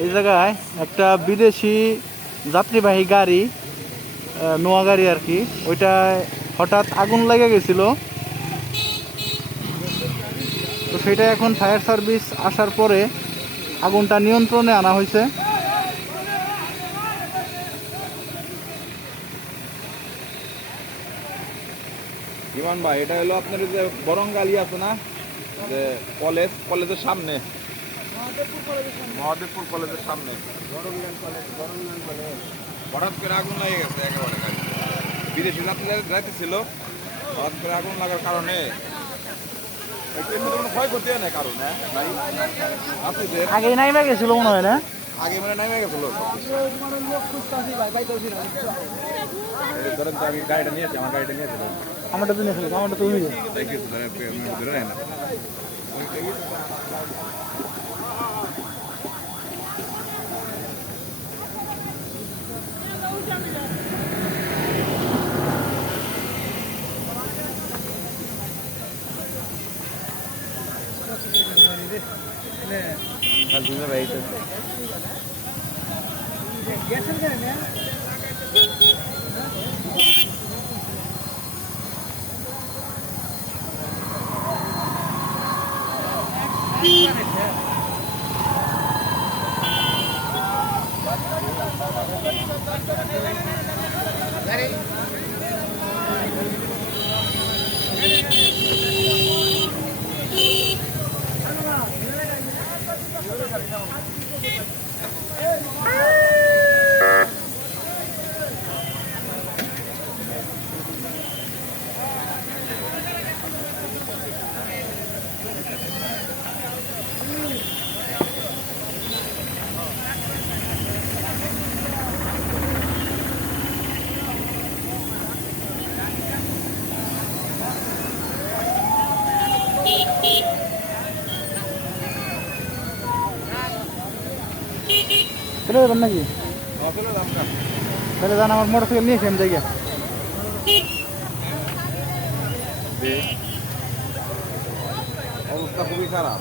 এই জায়গায় একটা বিদেশি যাত্রীবাহী গাড়ি, নোয়া গাড়ি আর কি, ওইটায় হঠাৎ আগুন লেগে গেছিল। তো সেটা এখন ফায়ার সার্ভিস আসার পরে আগুনটা নিয়ন্ত্রণে আনা হয়েছে। বিমান ভাই, এটা হলো আপনার যে বরঙ্গালি আছে না, যে কলেজের সামনে, মহাদেবপুর কলেজের সামনে হঠাৎ করে আগুন লেগে গেছে একেবারে গাড়ি। বিদেশি যাত্রীরা যাইতেছিল, হঠাৎ করে আগুন লাগার কারণে কোনো ক্ষয়ক্ষতি হয় না কারণ, হ্যাঁ নাই যাত্রীদের আগেই নাইমা গেছিল মনে হয় না? আগে মানে নেমে গেছিল। ধরেন তো আমি গাড়িটা নিয়েছি, আমার গাড়িটা নিয়েছি, আমারটা তো নিয়েছিল, আমারটা তো ধরে নেয় না। চলে যাবেন নাকি? তাহলে জান, আমার মোটর সাইকেল নিয়েছি আমি জায়গা। অবস্থা খুবই খারাপ।